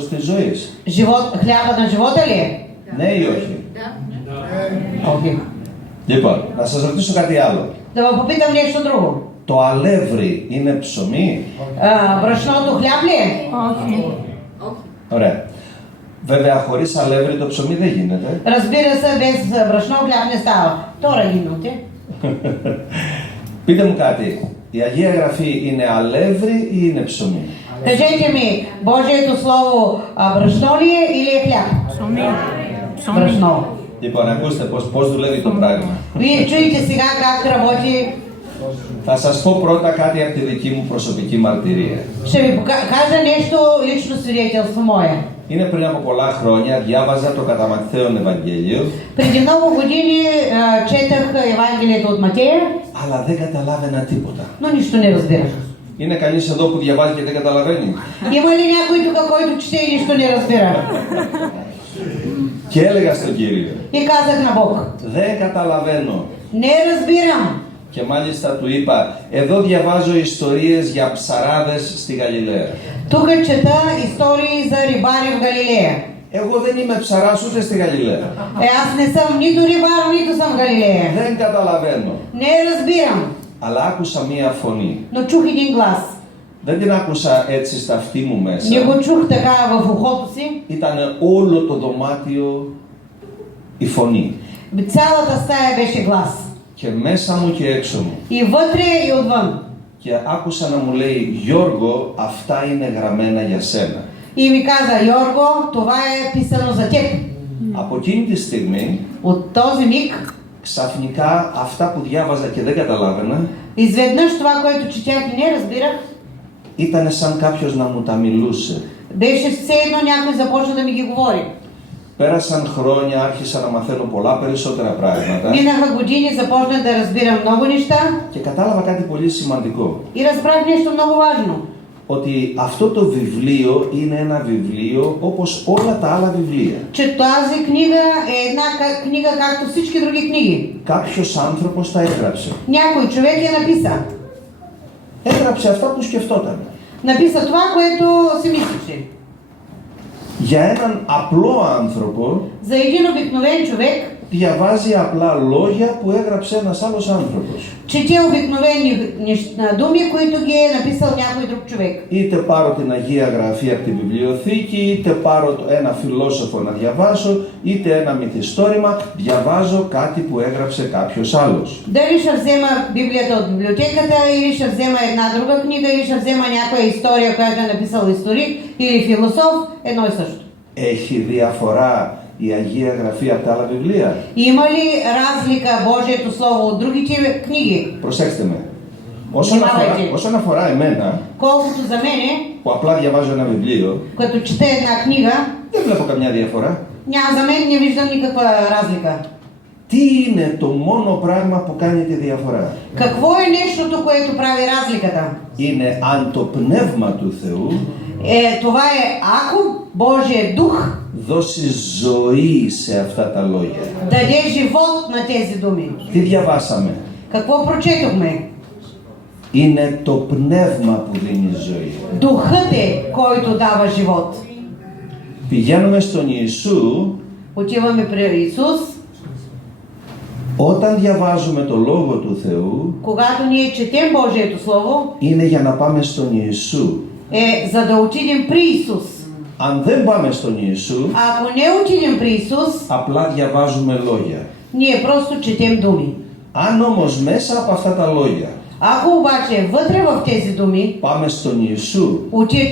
Της ζωής. Χλιάπα на живота ли е? Ναι ή όχι? Όχι. Λοιπόν, να σας ρωτήσω κάτι άλλο. Да ви попитам нещо друго. Το αλεύρι είναι ψωμί? Брашното хляб ли е? Όχι. Ωραία. Βέβαια, χωρίς αλεύρι το ψωμί δεν γίνεται. Разбира се, без брашно хляб не става. Τώρα γίνονται. Πείτε μου κάτι. Η Αγία Γραφή είναι αλεύρι ή είναι ψωμί? Кажете ми, Божието Слово брашно ли е или е хляб? Ψωμί. Брашно. Λοιπόν, ακούστε πώς δουλεύει το πράγμα. Вие чуете сега как работи. Θα σας πω πρώτα κάτι από τη δική μου προσωπική μαρτυρία. Ще ви кажа нещо лично свидетелство мое. Είναι πριν από πολλά χρόνια, διάβαζα το κατά Ματθαίον Ευαγγέλιο. Преди много години четах Евангелието от Матея, Αλλά δεν καταλάβαινα τίποτα. но нищо не разбирах. Είναι κανείς εδώ που διαβάζει και δεν καταλαβαίνει? Има ли някой тук, който чете и нищо не разбира? Και έλεγα στον Κύριο, И казах на Бог, δεν καταλαβαίνω. не разбирам. Και μάλιστα του είπα, εδώ διαβάζω ιστορίες για ψαράδες στη Γαλιλαία. Тук чета истории за рибари в Галилея. Εγώ δεν είμαι ψαράς ούτε στη Γαλιλαία. Аз не съм нито рибар, нито съм в Галилея. Δεν καταλαβαίνω. Не разбирам, Αλλά άκουσα μία φωνή. но чух един глас. Δεν την άκουσα έτσι στα αυτή μου μέσα. Не го чух така в ухото си. Ήταν όλο το δωμάτιο η φωνή. Цялата стая беше глас. Και μέσα μου και έξω μου. И вътре, и отвън. Και άκουσα να μου λέει, Γιώργο, αυτά είναι γραμμένα για σένα. И ми каза, Йорго, това е писано за теб. Από εκείνη τη στιγμή, От този миг, ξαφνικά αυτά που διάβαζα και δεν καταλάβαινα, изведнъж това, което четях и не разбирах, ήταν σαν κάποιος να μου τα μιλούσε. беше все едно някой започна да ми ги говори. Πέρασαν χρόνια, άρχισα να μαθαίνω πολλά περισσότερα πράγματα Минаха години, започнах да разбирам много неща και κατάλαβα κάτι πολύ σημαντικό. и разбрах нещо много важно. Ότι αυτό το βιβλίο είναι ένα βιβλίο όπως όλα τα άλλα βιβλία. Че тази книга е една книга, както всички други книги. Κάποιος άνθρωπος τα έγραψε. Някой човек я написа. Έγραψε αυτά που σκεφτόταν. Написа това, което си мислеше. Για έναν απλό άνθρωπο За един обикновен човек, διαβάζει απλά λόγια που έγραψε ένας άλλος άνθρωπος. чете обикновени думи, които ги е написал някой друг човек. Είτε πάρω την Αγία Γραφή από την βιβλιοθήκη, είτε πάρω ένα φιλόσοφο να διαβάσω, είτε ένα μυθιστόρημα, διαβάζω κάτι που έγραψε κάποιος άλλος. Дали ще взема Библията от библиотеката, или ще взема една друга книга, или ще взема някоя история, която е написал историк или философ, едно и също. Έχει διαφορά η Αγία Γραφή από τα άλλα βιβλία? Има ли разлика Божието Слово от другите книги? Προσέξτε με. Внимавайте. Όσον αφορά εμένα, Колкото за мене, που απλά διαβάζω ένα βιβλίο, като чета една книга, δεν βλέπω καμιά διαφορά. за мен не виждам никаква разлика. Τι είναι το μόνο πράγμα που κάνει τη διαφορά? Какво е нещото, което прави разликата? Είναι αν το Πνεύμα του Θεού Това е ако Божия дух δώσει ζωή σε αυτά τα λόγια. даде живот на тези думи. Τι διαβάσαμε? Какво прочетохме? Είναι το Πνεύμα που δίνει ζωή. Духът е, който дава живот. Πηγαίνουμε στον Ιησού. Отиваме при Исус. Όταν διαβάζουμε το Λόγο του Θεού, Когато ние четем Божието Слово, είναι για να πάμε στον Ιησού. за да отидем при Исус. Αν δεν πάμε στον Ιησού, Ако не отидем при Исус, απλά διαβάζουμε λόγια. ние просто четем думи. Αν όμως μέσα από αυτά τα λόγια Ако обаче вътре в тези думи, πάμε στον Ιησού,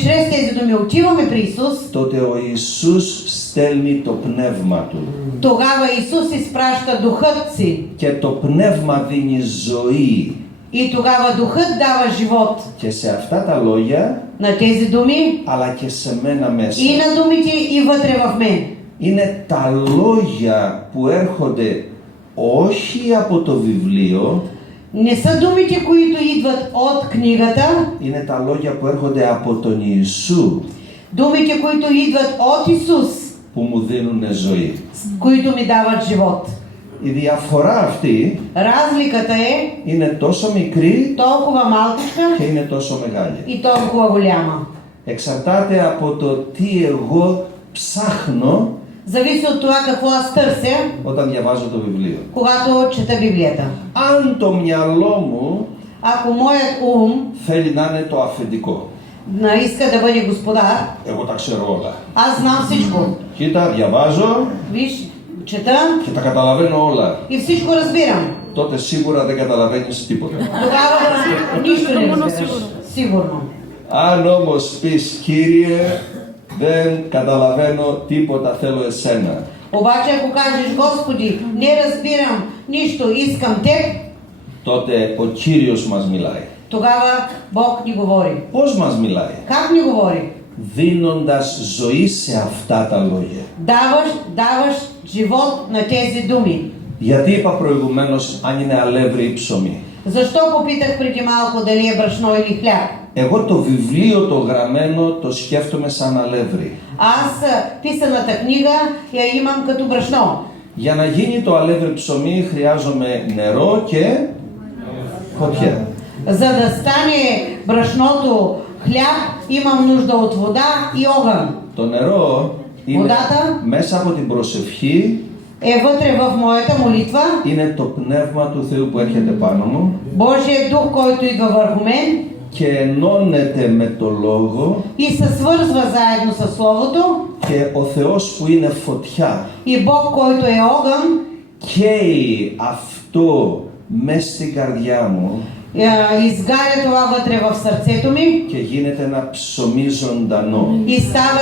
чрез тези думи отиваме при Исус, τότε ο Ιησούς στέλνει το Πνεύμα Του. тогава Исус изпраща духът си. Και το Πνεύμα δίνει ζωή. И тогава духът дава живот Και σε αυτά τα λόγια, на тези думи αλλά και σε μένα μέσα. и на думите и вътре в мен. Είναι τα λόγια που έρχονται όχι από το βιβλίο, Не са думите, които идват от книгата, είναι τα λόγια που έρχονται από τον Ιησού, думите, които идват от Исус, που μου δίνουν ζωή. които ми дават живот. Η διαφορά αυτή Разликата е είναι τόσο μικρή толкова малтичка και είναι τόσο μεγάλη. и толкова голяма. εξαρτάται από το τι εγώ ψάχνω Зависи от това какво аз търся, όταν διαβάζω το βιβλίο. когато чета Библията. Αν το μυαλό μου Ако моят ум θέλει να είναι το αφεντικό, иска да бъде господар, εγώ τα ξέρω όλα. аз знам всичко. Κοίτα, διαβάζω Виж, чета και τα καταλαβαίνω όλα. и всичко разбирам. Τότε σίγουρα δεν καταλαβαίνεις τίποτα. Тогава нищо не разбираш. Сигурно. Αν όμως πεις, Κύριε, δεν καταλαβαίνω τίποτα, θέλω εσένα. Обаче ако кажеш, Господи, не разбирам нищо, искам Теб, Τότε ο Κύριος μας μιλάει. тогава Бог ни говори. Πώς μας μιλάει? Как ни говори? Δίνοντας ζωή σε αυτά τα λόγια. Даваш живот на тези думи. Γιατί είπα προηγουμένως αν είναι αλεύρι ή ψωμί? Защо попитах преди малко дали е брашно или хляб? Εγώ το βιβλίο το γραμμένο το σκέφτομαι σαν αλεύρι. Аз писаната книга я имам като брашно. Για να γίνει το αλεύρι ψωμί χρειάζομαι νερό και φωτιά. За да стане брашното хляб, имам нужда от вода и огън. Το νερό είναι Водата μέσα από την προσευχή, е вътре в моята молитва. είναι το πνεύμα του Θεού που έρχεται πάνω μου Божият дух, който идва върху мен και ενώνεται με το Λόγο и се свързва заедно с Словото, και ο Θεός που είναι φωτιά и Бог, който е огън, καίει αυτό μες στην καρδιά μου изгаря това вътре в сърцето ми και γίνεται ένα ψωμί ζωντανό. и става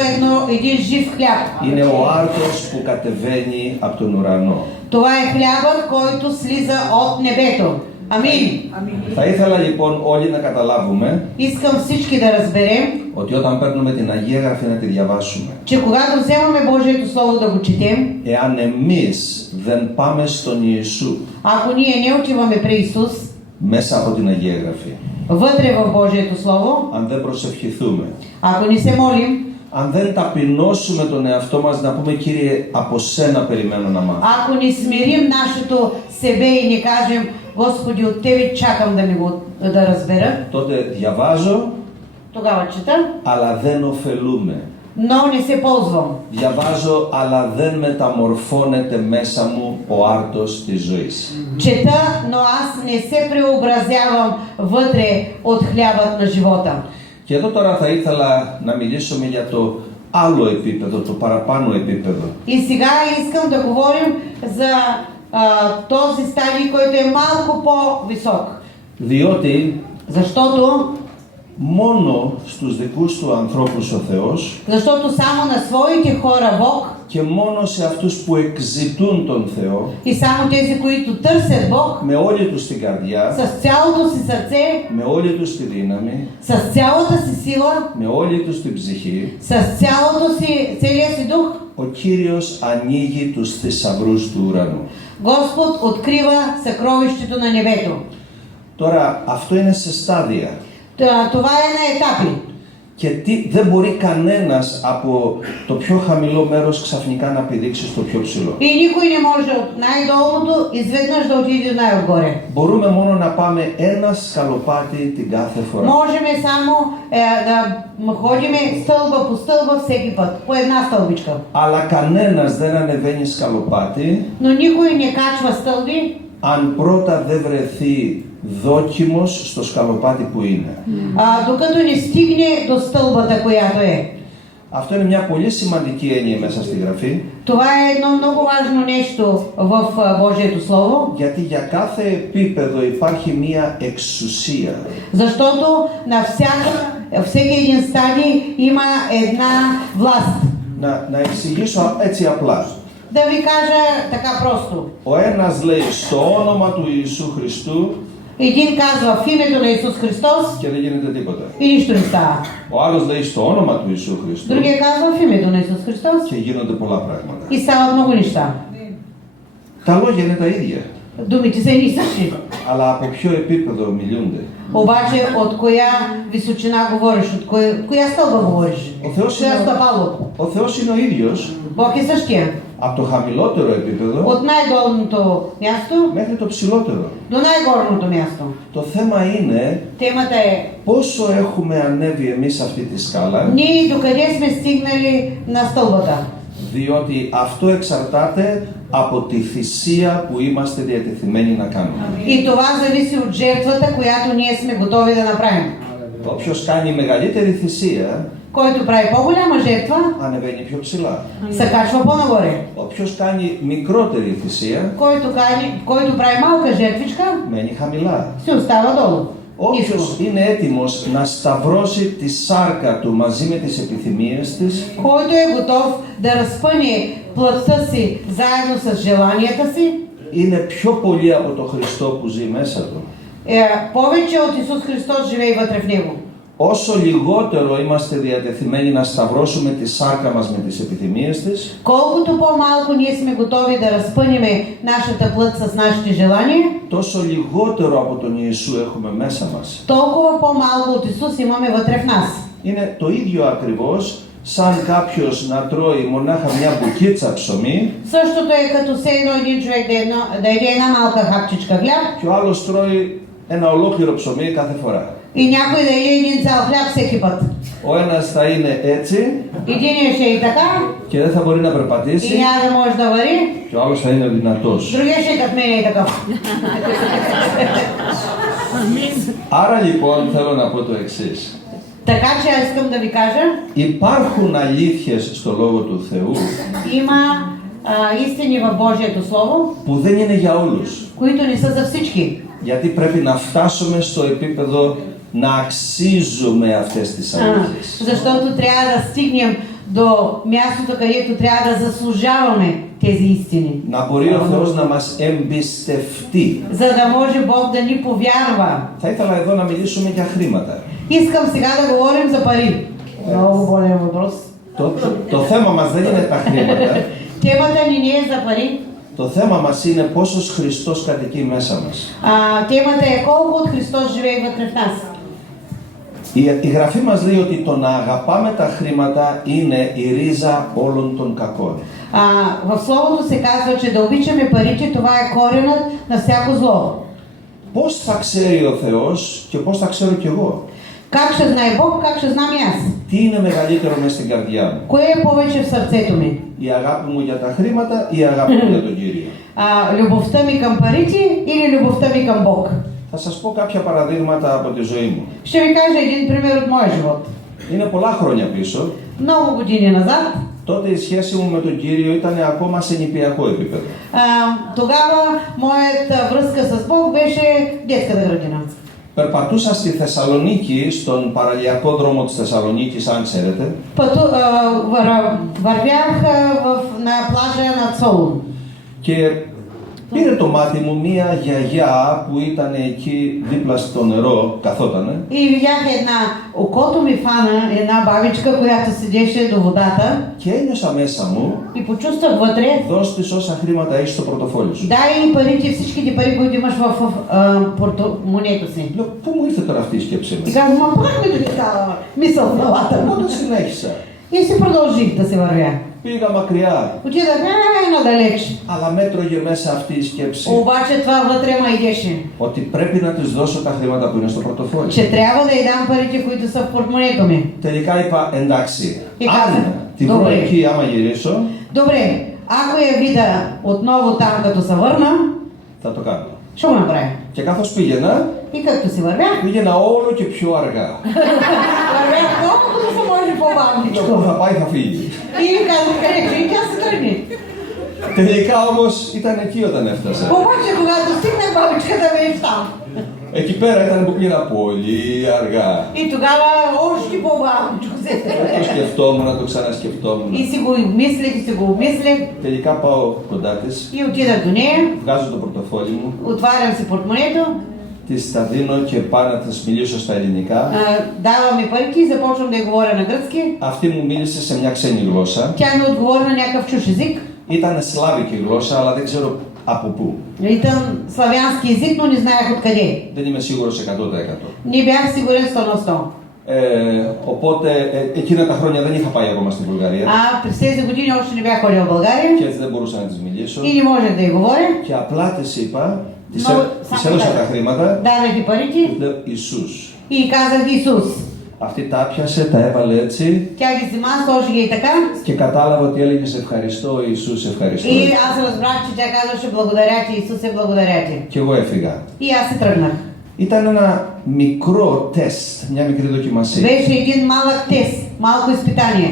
един жив хляб. Είναι ο άρτος που κατεβαίνει από τον ουρανό. Това е хлябът, който слиза от небето. Амин. Θα ήθελα λοιπόν όλοι να καταλάβουμε Искам всички да разберем, ότι όταν παίρνουμε την Αγία Γραφή να τη διαβάσουμε, че когато вземаме Божието Слово да го четем, εάν εμείς δεν πάμε στον Ιησού ако ние не отиваме при Исус, μέσα από την Αγία Γραφή, вътре в Божието Слово, αν δεν προσευχηθούμε, ако не се молим, αν δεν ταπεινώσουμε τον εαυτό μας να πούμε Κύριε από Σένα περιμένω να μάθω, ако не смирим нашето себе и не кажем, Господи, от Тебе чакам да разбера, τότε διαβάζω тогава чета, αλλά δεν ωφελούμε. но не се ползвам. Διαβάζω αλλά δεν μεταμορφώνεται μέσα μου ο άρτος της ζωής. Чета, но аз не се преобразявам вътре от хлябът на живота. Και εδώ τώρα θα ήθελα να μιλήσουμε για το άλλο επίπεδο, το παραπάνω επίπεδο. И сега искам да говорим за този стадий, който е малко по-висок. Διότι Защото μόνο στους δικούς του ανθρώπους ο Θεός Защото само на своите хора Бог και μόνο σε αυτούς που εκζητούν τον Θεό и само тези, които търсят Бог με όλη τους την καρδιά, с цялото си сърце, με όλη τους τη δύναμη, с цялата си сила, με όλη τους την ψυχή, с целия си дух, ο Κύριος ανοίγει τους θησαυρούς του ουρανού. Господ открива съкровището на небето. Τώρα αυτό είναι σε στάδια Това е на етапи. και δεν μπορεί κανένας από το πιο χαμηλό μέρος ξαφνικά να πηδήξει στο πιο ψηλό. И никой не може от най-долното изведнъж да отиде най-отгоре. Μπορούμε μόνο να πάμε ένα σκαλοπάτι την κάθε φορά. Можеме само да ходиме стълба по стълба всеки път, по една стълбичка. Αλλά κανένας δεν ανεβαίνει σκαλοπάτι Но никой не качва стълби, αν πρώτα δεν βρεθεί δόκιμος στο σκαλοπάτι που είναι. Докато не стигне до стълбата, която е. Αυτό είναι μια πολύ σημαντική έννοια μέσα στη Γραφή. Това е едно много важно нещо в Божието Слово, Γιατί για κάθε επίπεδο υπάρχει μια εξουσία. защото на всеки един стадий има една власт. Να εξηγήσω έτσι απλά. Да ви кажа така просто. Ο ένας λέει στο όνομα του Ιησού Χριστού Един казва в името на Исус Христос και δεν γίνεται τίποτα. и нищо не става. Ο άλλος λέει στο όνομα του Ιησού Χριστού Другия казва в името на Исус Христос και γίνονται πολλά πράγματα. и стават много неща. Τα λόγια είναι τα ίδια. Думите са едни и същи. Αλλά από ποιο επίπεδο μιλούνται? Обаче от коя височина говориш, от коя стълба говориш? Ο Θεός Коя είναι, стъпало? ο Θεός είναι ο ίδιος Бог е същия. από το χαμηλότερο επίπεδο От най-долното място μέχρι το ψηλότερο. до най-горното място. Το θέμα είναι Темата е πόσο έχουμε ανέβει εμείς σε αυτή τη σκάλα, ние докъде сме стигнали на стълбата. διότι αυτό εξαρτάται από τη θυσία που είμαστε διατεθειμένοι να κάνουμε. И това зависи от жертвата, която ние сме готови да направим. Όποιος κάνει μεγαλύτερη θυσία, Който прави по-голяма жертва, ανεβαίνει πιο ψηλά. се качва по-нагоре. Όποιος κάνει μικρότερη θυσία, Който прави малка жертвичка, μένει χαμηλά. се остава долу. Ниско. Όποιος είναι έτοιμος να σταυρώσει τη σάρκα του μαζί με τις επιθυμίες της, Който е готов да разпъне плътта си заедно с желанията си, είναι πιο πολύ από το Χριστό που ζει μέσα του. повече от Исус Христос живее вътре в него. Όσο λιγότερο είμαστε διατεθειμένοι να σταυρώσουμε τη σάρκα μας με τις επιθυμίες της, Колкото по-малко ние сме готови да разпънеме нашата плът с нашите желания, τόσο λιγότερο από τον Ιησού έχουμε μέσα μας. толкова по-малко от Исус имаме вътре в нас. Είναι το ίδιο ακριβώς σαν κάποιος να τρώει μονάχα μια μπουκίτσα ψωμί Същото е като все едно един човек да яде една малка хапчичка хляб και ο άλλος τρώει ένα ολόκληρο ψωμί κάθε φορά. и някой да яде един цял хляб всеки път. Ο ένας θα είναι έτσι Единият ще е и така, και δεν θα μπορεί να и περπατήσει няма да може да вари, και ο άλλος θα είναι δυνατός. другия ще е като мен и такъв. Άρα λοιπόν θέλω να πω το εξής. Така че аз искам да ви кажа, Υπάρχουν αλήθειες στο Λόγο του Θεού има истини в Божието Слово, που δεν είναι για όλους. които не са за всички. Γιατί πρέπει να φτάσουμε στο επίπεδο να αξίζουμε αυτές τις αλήθειες. Защото трябва да стигнем до мястото, където трябва да заслужаваме тези истини. Να μπορεί ο Θεός να μας εμπιστευτεί. За да може Бог да ни повярва. Θα ήθελα εδώ να μιλήσουμε για χρήματα. Искам сега да говорим за пари. Много болен въпрос. Το θέμα μας δεν είναι τα χρήματα. Темата ни не е за пари. Το θέμα μας είναι πόσος Χριστός κατοικεί μέσα μας. Темата е колко от Христос живее вътре в нас. Η Γραφή μας λέει ότι το να αγαπάμε τα χρήματα είναι η ρίζα όλων των κακών. В Словото се казва, че да обичаме парите, това е коренът на всяко зло. Πώς θα ξέρει ο Θεός και πώς θα ξέρω κι εγώ? Как ще знае Бог, как ще знам и аз? Τι είναι μεγαλύτερο μέσα στην καρδιά μου? Кое е повече в сърцето ми? Η αγάπη μου για τα χρήματα ή η αγάπη μου για τον Κύριο? Любовта ми към парите или любовта ми към Бог? Θα σας πω κάποια παραδείγματα από τη ζωή μου. Ще ви кажа един пример от моя живот. Είναι πολλά χρόνια πίσω. Много години назад, Τότε η σχέση μου με τον Κύριο ήταν ακόμα σε νηπιακό επίπεδο. тогава моята връзка с Бог беше детската градина. Περπατούσα στη Θεσσαλονίκη, στον παραλιακό δρόμο της Θεσσαλονίκης, αν ξέρετε. Вървях на плажа над Солун. Και πήρε το μάτι μου μία γιαγιά που ήταν εκεί δίπλα στο νερό, καθότανε. И видях окото ми фана една бабичка, която седеше до водата. Και ένιωσα μέσα μου, И почувствах вътре, δώσ' της όσα χρήματα έχεις στο πορτοφόλι σου. дай ни парите, всичките пари, които имаш в портмонето си. Λέω, πού μου ήρθε τώρα αυτή η σκέψη И μου? казвам, ма пак ми дойде тази мисъл в главата. Μόνο συνέχισα. И си продължих да се вървя. Πήγα макριά, Отидах надалеч. αλλά με έτρωγε μέσα αυτή η σκέψη. Обаче това вътре ма идеше. Ότι πρέπει να της δώσω τα χρήματα που είναι στο πορτοφόλι. Че трябва да й дам парите, които са в портмонето ми. Τελικά είπα, εντάξει, И αν казах, τη βρω добре. εκεί, άμα γυρίσω, Добре, ако я видя отново там, като се върна, θα το κάνω. ще го направя. Και καθώς πήγαινα, И както си вървях, πήγαινα όλο και πιο αργά. вървях колкото се може Λέω, πού по-бавничко. θα πάει, θα фύγει. И казах, къде че и тя се тръгне. Τελικά όμως ήταν εκεί όταν έφτασε. Обаче, когато стигнах, бабичката беше там. Εκεί πέρα ήταν που πήγαινα πολύ αργά. И тогава още по-бавничко се Το тръгна. σκεφτόμουν, το ξανασκεφτόμουν. И си го мислех, и си го обмислех. Τελικά πάω κοντά της, И отидах до нея, βγάζω το πορτοφόλι μου, отварям си портмонето, της τα δίνω και πάω να της μιλήσω στα ελληνικά. давам ми парите и започвам да й говоря на гръцки. Αυτή μου μίλησε σε μια ξένη γλώσσα. Тя ми отговори на някакъв чуж език. Ήταν σλάβικη γλώσσα, αλλά δεν ξέρω από πού. Ήταν славянски език, но не знаех откъде. Δεν είμαι σίγουρος 100%. Не бях сигурен 100%. Οπότε εκείνα τα χρόνια δεν είχα πάει ακόμα στη Βουλγαρία. А през тези години още не бях ходил в България Και έτσι δεν μπορούσα να της μιλήσω. и не можех да й говоря. Και απλά της είπα, της Но έδωσα само τα χρήματα, дадах и парите της λέω Ιησούς. и казах Исус. Αυτή τα άπιασε, τα έβαλε έτσι Тя ги взема, сложи ги и така. και κατάλαβα ότι έλεγες ευχαριστώ Ιησούς, ευχαριστώ. И аз разбрах, че тя казваше благодаря ти, Исусе, благодаря ти. Και εγώ έφυγα. И аз се тръгнах. Ήταν ένα μικρό τεστ, μια μικρή δοκιμασία. Беше един малък тест, малко изпитание.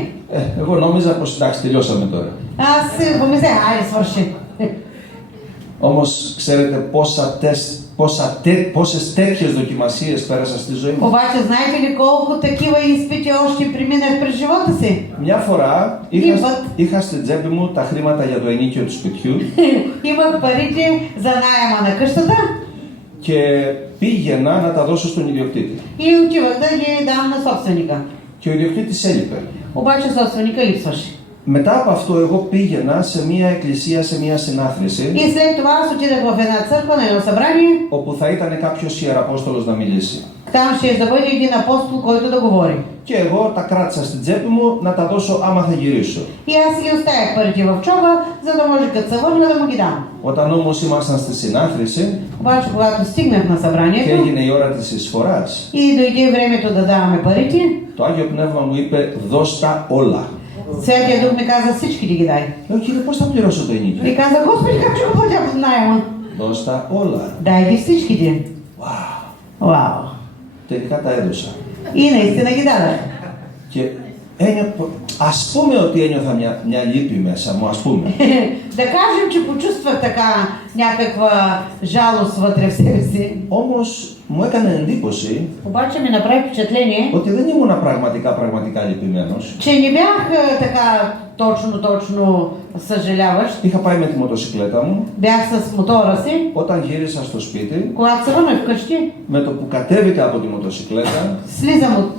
Εγώ νόμιζα πως εντάξει τελειώσαμε τώρα. Аз си помислях, айде свърши. Όμως ξέρετε πόσες τέτοιες δοκιμασίες πέρασα στη ζωή μου. Обаче, знаете ли колко такива изпити още преминах през живота си? Μια φορά Είπα. είχα στην τσέπη μου τα χρήματα για το ενίκιο του σπιτιού Имах парите за найема на къщата και πήγαινα να τα δώσω στον ιδιοκτήτη. и отивах да ги дам на собственика. Και ο ιδιοκτήτης έλειπε. Обаче собственика липсваше. Μετά από αυτό εγώ πήγαινα σε μια εκκλησία, σε μια συνάθρηση И след това аз отидах в една църква на едно събрание. όπου θα ήταν κάποιος ιεραπόστολος να μιλήσει. Там ще да бъде един апостол, който да говори. Και εγώ τα κράτησα στην τσέπη μου να τα δώσω άμα θα γυρίσω. И аз ги оставях парите в чоба, за да може като се върна да му ги дам. Όταν όμως ήμασταν στη συνάθρηση Обаче, когато стигнах на και събранието έγινε η ώρα της εισφοράς, и дойде времето да даваме парите, το Άγιο Πνεύμα μου είπε δώσ' τα όλα. Святия Дух ми каза всички да ги дай. Λέω κύριε πώς θα πληρώσω το ενίκιο. И каза, Господи, как ще го платя под найема? Δώσ' τα όλα. Дай ги всичките. Wow. Вау. Τελικά τα έδωσα. И наистина ги дадах. Και ας πούμε ότι ένιωθα μια λύπη μέσα μου, ας πούμε. Да кажем, че почувствах така някаква жалост вътре в себе си. Όμως μου έκανε εντύπωση Обаче ми направи впечатление, ότι δεν ήμουν πραγματικά λυπημένος. че не бях така точно съжаляващ. Είχα πάει με τη μοτοσυκλέτα μου. Бях с мотора си. Όταν γύρισα στο σπίτι, Когато се върнах вкъщи, με το που κατέβηκα από τη μοτοσυκλέτα, слизам от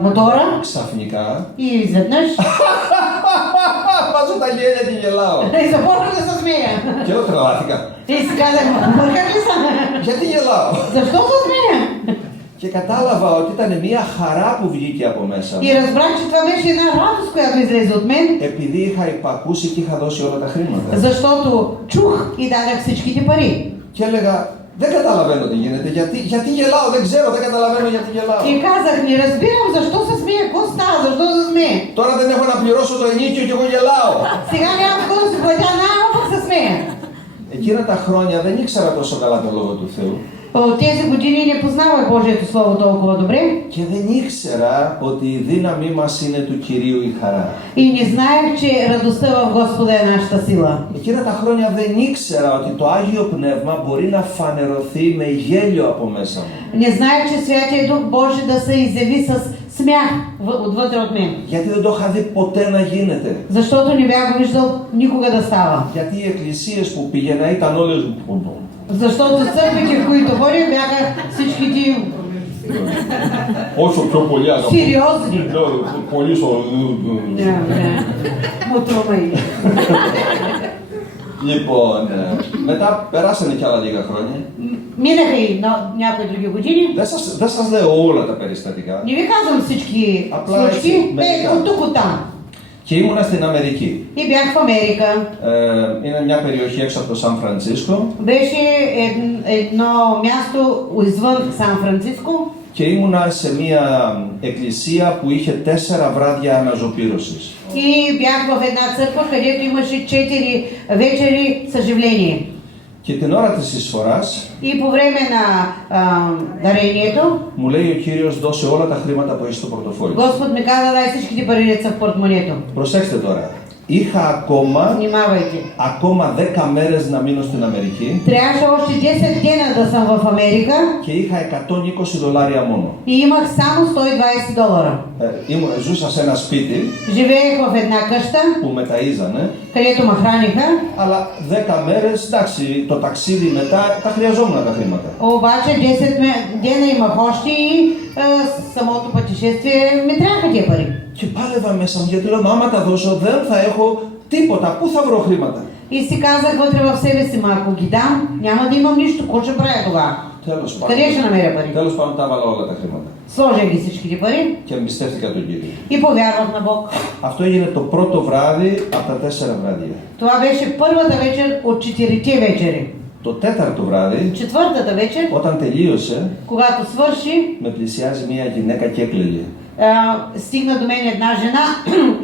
мотора ξαφνικά и изведнъж βάζω τα γέλια και γελάω. и започнах да се смея. Και εδώ τρελάθηκα. И си казах, бърках ли съм? Γιατί γελάω. Защо се смея? Και κατάλαβα ότι ήταν μια χαρά που βγήκε από μέσα μου. И разбрах, че това беше една радост, която излезе от мен, Επειδή είχα υπακούσει και είχα δώσει όλα τα χρήματα. защото чух и дадах всичките пари. Και έλεγα, δεν καταλαβαίνω τι γίνεται, γιατί гелао, δεν ξέρω, δεν καταλαβαίνω γιατί γελάω. И казах, не разбирам защо се смея, какво става, защо се смея. Τώρα δεν έχω να πληρώσω το ενίκιο και εγώ γελάω. Сега няма какво да си платя найема, пък се смея. Εκείνα τα χρόνια δεν ήξερα τόσο καλά το Λόγο του Θεού. От тези години не познавах Божието Слово толкова добре Και δεν ήξερα ότι η δύναμή μας είναι του Κυρίου η χαρά. и не знаех, че радостта в Господа е нашата сила. Εκείνα τα χρόνια δεν ήξερα ότι το Άγιο Πνεύμα μπορεί να φανερωθεί με γέλιο από μέσα μου. Не знаех, че Святия Дух може да се изяви с смях отвътре от мен. Γιατί δεν το είχα δει ποτέ να γίνεται. Защото не бях го виждал никога да става. Γιατί οι εκκλησίες που πήγαινα ήταν όλες... Защото църквите, в които ходих, бяха всичките Όσο πιο πολύ αγαπώ. сериозни. Πολύ Мутрума и. Λοιπόν, μετά περάσανε κι άλλα λίγα χρόνια. Минаха и някои други години. Δεν σας λέω όλα τα περιστατικά. Не ви казвам всички Απλά случки, έτσι, μερικά. от тук от там. Και ήμουνα στην Αμερική. И бях в Америка. Είναι μια περιοχή έξω από το Σαν Φρανσίσκο Беше едно място извън Сан Франциско και ήμουνα σε μια εκκλησία που είχε 4 βράδια αναζωπήρωσης. и бях в една църква, където имаше 4 вечери съживление. Και την ώρα της εισφοράς И по време на дарението, μου λέει ο Κύριος δώσε όλα τα χρήματα που έχει στο πορτοφόλι. Господ ми каза, дай всичките пари деца в портмонето. Προσέξτε τώρα. Είχα Внимавайте. ακόμα 10 μέρες να μείνω στην Αμερική Трябваше още 10 дена да съм в Америка και είχα $120 μόνο. и имах само $120. Ζούσα σε ένα σπίτι Живеех в една къща, που με ταΐζανε, където ме храниха, αλλά 10 μέρες, εντάξει, το ταξίδι μετά τα χρειαζόμουν τα χρήματα. обаче 10 дена имах още и самото пътешествие ми трябваха тия пари. Και πάλευα μέσα μου γιατί λέω, μα άμα τα δώσω δεν θα έχω τίποτα. Πού θα βρω χρήματα. И си казах вътре в себе си, ма ако ги дам, няма да имам нищо. Какво ще правя тогава? Къде ще намеря пари? Τέλος πάντων τα έβαλα όλα τα χρήματα. Сложих ги всичките пари Και εμπιστεύτηκα τον Κύριο. и повярвах на Бог. Αυτό έγινε το πρώτο βράδυ από τα 4 βράδια. Това беше първата вечер от 4 вечери. Το τέταρτο βράδυ, Четвъртата вечер, όταν τελείωσε, когато свърши, με πλησιάζει μια γυναίκα και έκλαιγε. стигна до мен една жена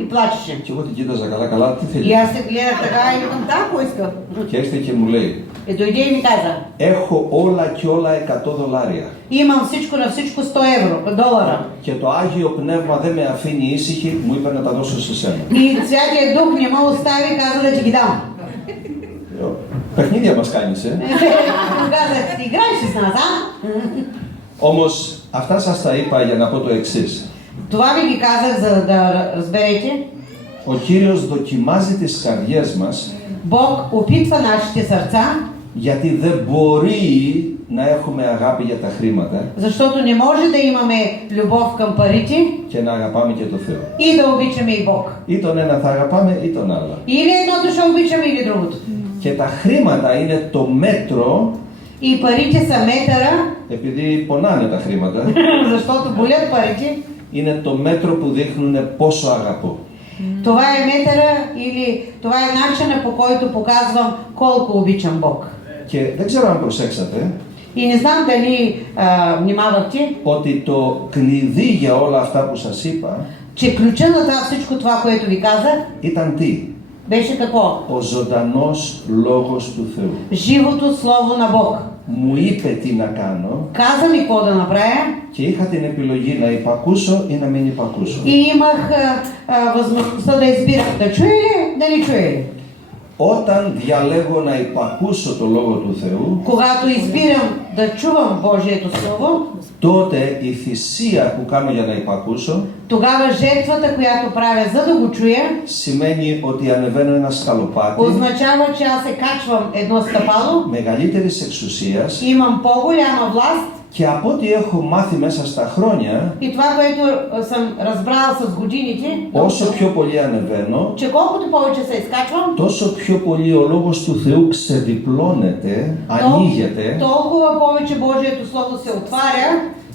и плачеше. Και εγώ την κοίταζα καλά, τι И θέλει. аз се гледах така и викам, да, какво иска? Και έρχεται και μου λέει, И дойде и ми каза, έχω όλα και όλα $100. имам всичко на всичко 100 евро, долара. Και το Άγιο Πνεύμα δεν με αφήνει ήσυχη, μου είπε να τα δώσω σε σένα. И Святия Дух не ме остави, каза да ти ги дам. Παιχνίδια μας κάνεις, Казах, ти играеш с нас, а? Όμως αυτά σας τα είπα για να πω το εξής. Това ви ги казах, за да разберете. Ο Κύριος δοκιμάζει τις καρδιές μας Бог опитва нашите сърца, γιατί δεν μπορεί να έχουμε αγάπη για τα χρήματα защото не може да имаме любов към парите και να αγαπάμε και το Θεό. и да обичаме и Бог. Ή τον ένα θα αγαπάμε ή τον άλλο. Или едното ще обичаме, или другото. Και τα χρήματα είναι το μέτρο, И парите са метъра, επειδή πονάνε τα χρήματα, защото болят парите. είναι το μέτρο που δείχνουν πόσο αγαπώ. Това е метъра или това е начина, по който показвам колко обичам Бог. Και δεν ξέρω αν προσέξατε И не знам дали внимавахте, ότι το κλειδί για όλα αυτά που σας είπα че ключа на това всичко това, което ви казах, ήταν τι? беше какво? Ο ζωντανός λόγος του Θεού. Живото слово на Бог. Μου είπε τι να κάνω Каза ми какво да направя και είχα την επιλογή να υπακούσω ή να μην υπακούσω. и имах възможността да избирам да чуя ли, да не чуя ли. Όταν διαλέγω να υπακούσω το Λόγο του Θεού, Когато избирам да чувам Божието Слово, τότε η θυσία που κάνω για να υπακούσω тогава жертвата, която правя за да го чуя, σημαίνει ότι ανεβαίνω ένα σκαλοπάτι означава, че аз се качвам едно стъпало, μεγαλύτερης εξουσίας имам по-голяма власт και από ό,τι έχω μάθει μέσα στα χρόνια, и това, което съм разбрала с годините, όσο πιο πολύ ανεβαίνω, че колкото повече се изкачвам, τόσο πιο πολύ ο Λόγος του Θεού ξεδιπλώνεται, ανοίγεται толкова повече Божието Слово се отваря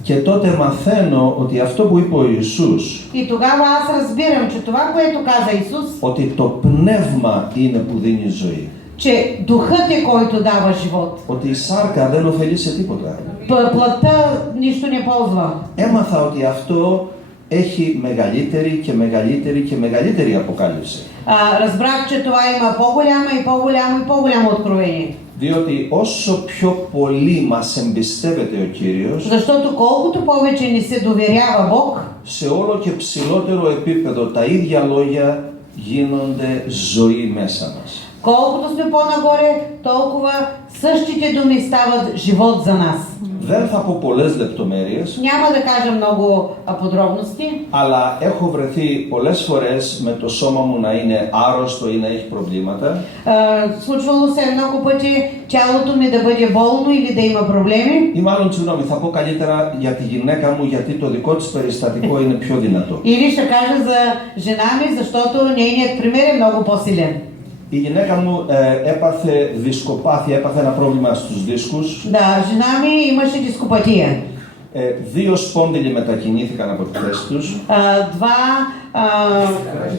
και τότε μαθαίνω ότι αυτό που είπε ο Ιησούς, и тогава аз разбирам, че това, което каза Исус, ότι το πνεύμα είναι που δίνει ζωή. че духът е, който дава живот. Ότι η σάρκα δεν ωφελεί σε τίποτα. Плътта нищо не ползва. Έμαθα ότι αυτό έχει μεγαλύτερη και μεγαλύτερη και μεγαλύτερη αποκάλυψη. Разбрах, че това има по-голямо и по-голямо и по-голямо откровение. Διότι όσο πιο πολύ μας εμπιστεύεται ο Κύριος, Защото колкото повече ни се доверява Бог, σε όλο και ψηλότερο επίπεδο τα ίδια λόγια γίνονται ζωή μέσα μας. колкото сме по-нагоре, толкова същите думи стават живот за нас. Δεν θα πω πολλές λεπτομέρειες, Няма да кажа много подробности, αλλά έχω βρεθεί πολλές φορές με το σώμα μου να είναι άρρωστο ή να έχει προβλήματα случвало се много пъти тялото ми да бъде болно или да има проблеми. ή μάλλον, συγγνώμη, θα πω καλύτερα για τη γυναίκα μου γιατί το δικό της περιστατικό είναι πιο δυνατό. Или ще кажа за жена ми, защото нейният пример е много по-силен. Η γυναίκα μου έπαθε δισκοπάθεια, έπαθε ένα πρόβλημα στους δίσκους. Да, жена ми имаше дископатия. 2 σπόνδυλοι μετακινήθηκαν από τη θέση τους. Два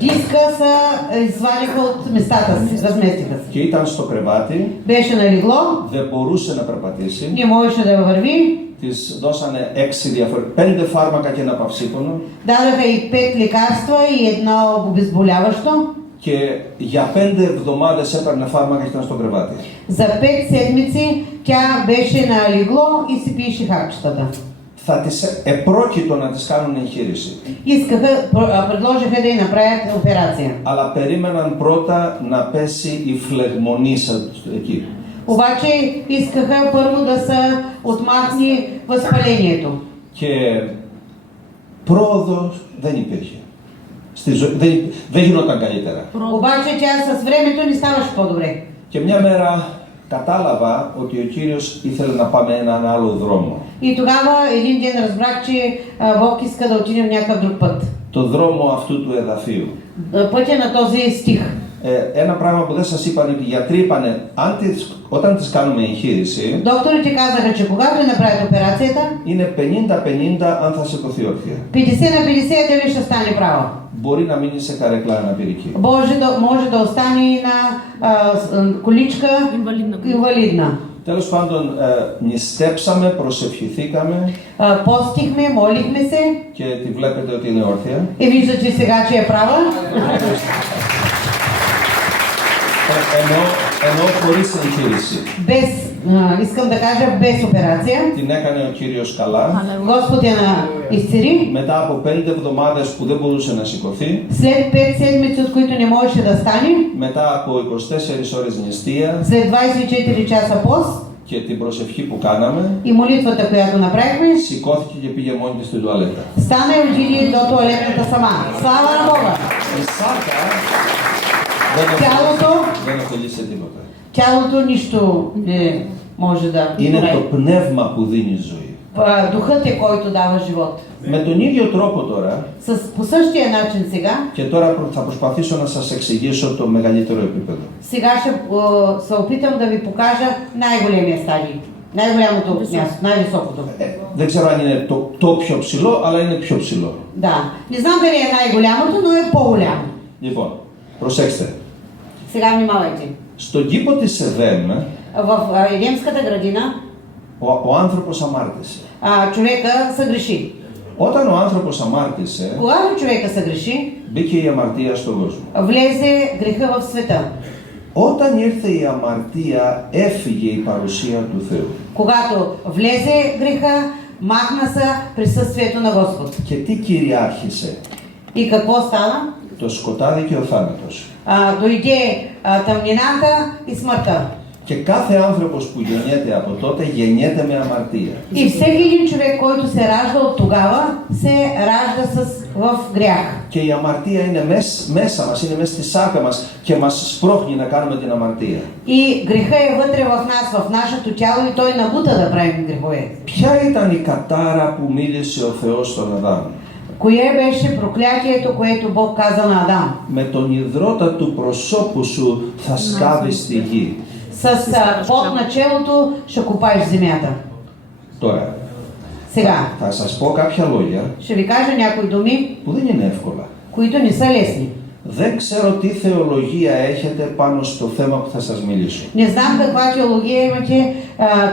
диска са извадиха от местата си, разместиха се. Και ήταν στο κρεβάτι, Беше на легло, δεν μπορούσε να περπατήσει. не можеше да върви. Της δώσανε 5 φάρμακα και ένα παυσίπονο. Дадаха и 5 лекарства и едно обезболяващо. Και για 5 εβδομάδες έπαιρνε φάρμακα και ήταν στο κρεβάτι. За 5 седмици тя беше на легло и си пиеше хапчетата. Θα της επρόκειτο να της κάνουν εγχείρηση. Предложиха да й направят операция. Αλλά περίμεναν πρώτα να πέσει η φλεγμονή εκεί. Обаче искаха първо да се отмахне възпалението. Και πρόοδος δεν υπήρχε. Δεν γινόταν καλύτερα. Обаче тя с времето не ставаше по-добре. Και μια μέρα κατάλαβα ότι ο Κύριος ήθελε να πάμε έναν άλλο δρόμο. И тогава един ден разбрах, че Бог иска да отидем някакъв друг път. Το δρόμο αυτού του εδαφίου. Пътя на този стих. Ένα πράγμα που δεν σας είπαν, ότι οι γιατροί είπανε, όταν τις κάνουμε εγχείρηση, Докторите казаха, че когато направят операцията, είναι 50-50 αν θα σηκωθεί όρθια. 50 на 50 дали ще стане право. Μπορεί να μείνει σε καρέκλα αναπηρική. Може да остане и на количка инвалидна. Τέλος πάντων, νηστέψαμε, προσευχηθήκαμε Постихме, молихме се και τη βλέπετε ότι είναι όρθια. и виждате сега, че е права. Ενώ χωρίς εγχείρηση. Без, искам да кажа, без операция. Την έκανε ο Κύριος καλά. Господ я изцели. Μετά από 5 εβδομάδες που δεν μπορούσε να σηκωθεί. След 5 седмици, от които не можеше да стане. Μετά από 24 ώρες νηστεία. След 24 часа пост. Και την προσευχή που κάναμε. И молитвата, която направихме. Σηκώθηκε και πήγε мόνη της στην τουαλέτα. Стана и отиде до тоалетната сама. Слава на Бога! Η σάρκα δεν ωφελεί σε τίποτα. Тялото нищо не може да Είναι το направи. πνεύμα που δίνει ζωή. Духът е, който дава живот. Με τον ίδιο τρόπο τώρα, По същия начин сега, και τώρα θα προσπαθήσω να σας εξηγήσω το μεγαλύτερο επίπεδο. сега ще се опитам да ви покажа най-големия стадий. Най-голямото място, най-високото. Δεν ξέρω αν είναι το πιο ψηλό, αλλά είναι πιο ψηλό. Да. Не знам дали е най-голямото, но е по-голямо. Λοιπόν, προσέξτε. Сега внимавайте. Στον κήπο της Εδέμ, В Едемската градина ο άνθρωπος αμάρτησε. човека съгреши. Όταν ο άνθρωπος αμάρτησε, Когато човека съгреши, μπήκε η αμαρτία στον κόσμο. влезе греха в света. Όταν ήρθε η αμαρτία, έφυγε η παρουσία του Θεού. Когато влезе греха, махна се присъствието на Господ. Και τι κυριάρχησε? И какво стана? Το σκοτάδι και ο θάνατος. Дойде тъмнината и смъртта. Και κάθε άνθρωπος που γεννιέται από τότε, γεννιέται με αμαρτία. И всеки един човек, който се ражда от тогава, се ражда в грях. Και η αμαρτία είναι μέσα μας, είναι μέσα στη σάρκα μας και μας σπρώχνει να κάνουμε την αμαρτία. И греха е вътре в нас, в нашето тяло и той набута да правим грехове. Ποια ήταν η κατάρα που μίλησε ο Θεός στον Αδάμ? Кое беше проклятието, което Бог каза на Адам? Με τον υδρότα του προσώπου σου θα σκάβεις τη γη. С пот на челото ще копаеш земята. Τώρα, Сега, θα σας πω κάποια λόγια ще ви кажа някои думи, που δεν είναι εύκολα. които не са лесни. Δεν ξέρω τι θεολογία έχετε πάνω στο θέμα που θα σας μιλήσω. Не знам каква теология имате,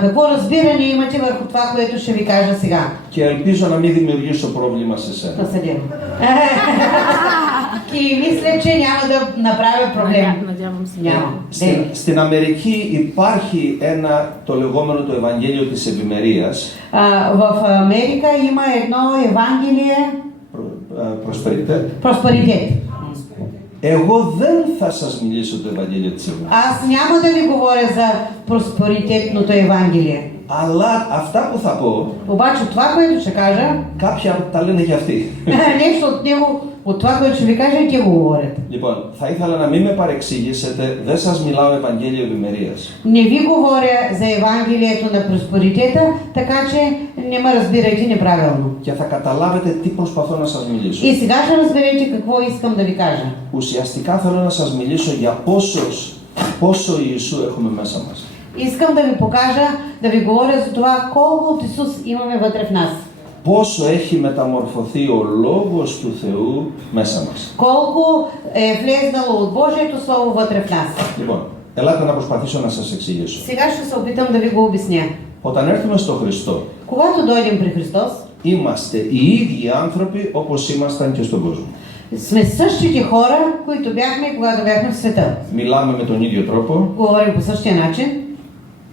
какво разбиране имате върху това, което ще ви кажа сега. Και ελπίζω να μην δημιουργήσω πρόβλημα σε σένα. Да съдим. И мисля, че няма да направя проблем. Надявам се. Няма. Στην Αμερική υπάρχει το λεγόμενο το Ευαγγέλιο της Ευημερίας. В Америка има едно Евангелие Просперитет. Εγώ δεν θα σας μιλήσω το Ευαγγέλιο της Ευημερίας. Аз няма да ви говоря за просперитетното Евангелие. Αλλά αυτά που θα πω, Обаче това, което ще кажа, κάποια τα λένε για αυτοί. нещо от него, от това, което ще ви кажа, и те го говорят. Λοιπόν, θα ήθελα να μην με παρεξηγήσετε, δεν σας μιλάω Ευαγγέλιο Ευημερίας. Не ви говоря за Евангелието на просперитета, така че не ме разбирайте неправилно. Και θα καταλάβετε τι προσπαθώ να σας μιλήσω. И сега ще разберете какво искам да ви кажа. Ουσιαστικά θέλω να σας μιλήσω για πόσο Ιησού έχουμε μέσα μας. Искам да ви покажа, да ви говоря за това колко от Исус имаме вътре в нас. Πόσο έχει μεταμορφωθεί ο Λόγος του Θεού μέσα μας. Колко е влезнало от Божието Слово вътре в нас. Λοιπόν, ελάτε να προσπαθήσω να σας εξηγήσω. Сега ще се опитам да ви го обясня. Όταν έρθουμε στο Χριστό, Когато дойдем при Христос, είμαστε οι ίδιοι άνθρωποι όπως ήμασταν και στον κόσμο. сме същите хора, които бяхме, когато бяхме в света. Μιλάμε με τον ίδιο τρόπο, Говорим по същия начин.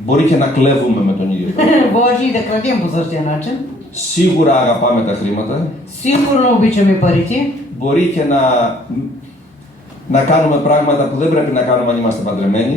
μπορεί και να κλέβουμε με τον ίδιο τρόπο. Може и да крадем по същия начин. Σίγουρα αγαπάμε τα χρήματα, Сигурно обичаме парите. μπορεί και να κάνουμε πράγματα που δεν πρέπει να κάνουμε αν είμαστε παντρεμένοι.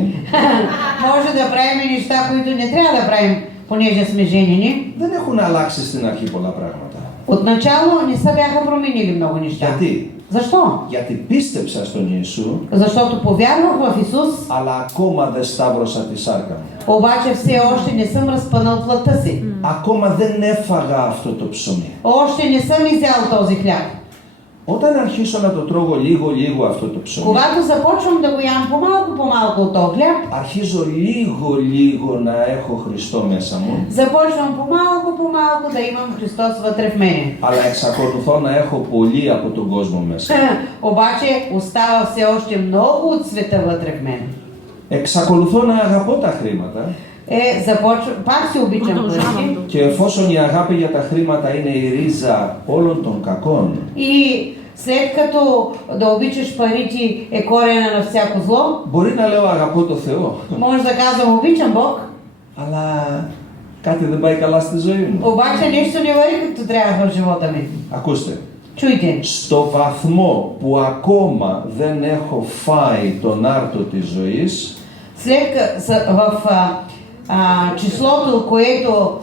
Може да правим неща, които не трябва да правим, понеже сме женени. Δεν έχουν αλλάξει στην αρχή πολλά πράγματα. Отначало не са бяха променили много неща. Γιατί? Защо? Γιατί πίστεψα στον Ιησού, Защото повярвах в Исус, αλλά ακόμα δεν σταύρωσα τη σάρκα μου. обаче все още не съм разпънал плътта си. Ακόμα δεν έφαγα αυτό το ψωμί. Още не съм изял този хляб. Όταν αρχίσω να το τρώγω λίγο αυτό το ψωμί, Когато започвам да го ям по-малко от този хляб, αρχίζω λίγο να έχω Χριστό μέσα μου, започвам по-малко да имам Христос вътре в мене. αλλά εξακολουθώ να έχω πολύ από τον κόσμο μέσα. Обаче остава все още много от света вътре в мен. Εξακολουθώ να αγαπώ τα χρήματα Пак си обичам парите. και εφόσον η αγάπη για τα χρήματα είναι η ρίζα όλων των κακών, И след като да обичаш парите е корена на всяко зло, μπορεί να λέω αγαπώ το Θεό, може да казвам обичам Бог, αλλά κάτι δεν πάει καλά στη ζωή μου. обаче нещо не върви както трябва в живота ми. Ακούστε, Чуйте, στο βαθμό που ακόμα δεν έχω φάει τον άρτο της ζωής, в числото, което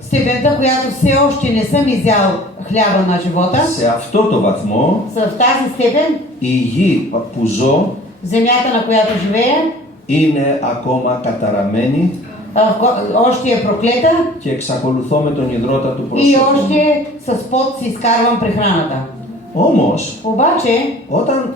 степента, която все още не съм изял хляба на живота, σε αυτό το βαθμό в тази степен η γη που ζω земята, на която живея, είναι ακόμα καταραμένη още е проклета και εξακολουθώ με τον υδρότα του и προσώπου. още с пот си изкарвам прехраната. Όμως, Обаче, όταν